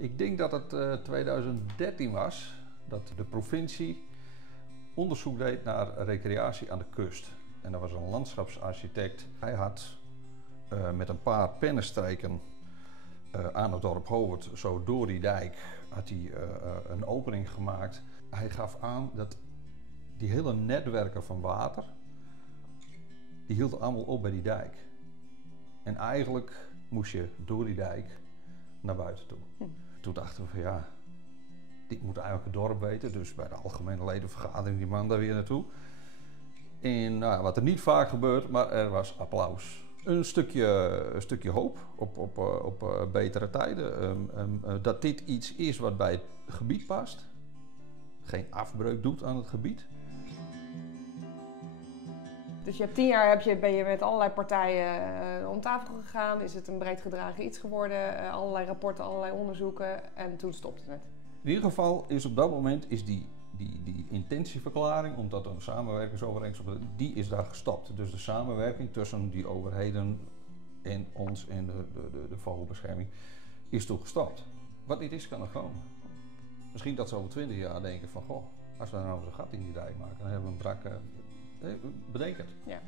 Ik denk dat het 2013 was dat de provincie onderzoek deed naar recreatie aan de kust. En er was een landschapsarchitect. Hij had met een paar pennenstrijken aan het dorp Hovert, zo door die dijk, had hij een opening gemaakt. Hij gaf aan dat die hele netwerken van water, die hielden allemaal op bij die dijk. En eigenlijk moest je door die dijk naar buiten toe. Toen dachten we van ja, dit moet eigenlijk het dorp weten. Dus bij de algemene ledenvergadering die man daar weer naartoe. En nou, wat er niet vaak gebeurt, maar er was applaus. Een stukje hoop op betere tijden. Dat dit iets is wat bij het gebied past. Geen afbreuk doet aan het gebied. Dus je hebt 10 jaar ben je met allerlei partijen om tafel gegaan. Is het een breed gedragen iets geworden? Allerlei rapporten, allerlei onderzoeken. En toen stopte het. In ieder geval is op dat moment die intentieverklaring, omdat een samenwerkingsovereenkomst, die is daar gestopt. Dus de samenwerking tussen die overheden en ons en de vogelbescherming is toen gestopt. Wat niet is, kan er komen. Misschien dat ze over 20 jaar denken van, goh, als we nou eens een gat in die dijk maken, dan hebben we een brak. Bedenk het. Ja.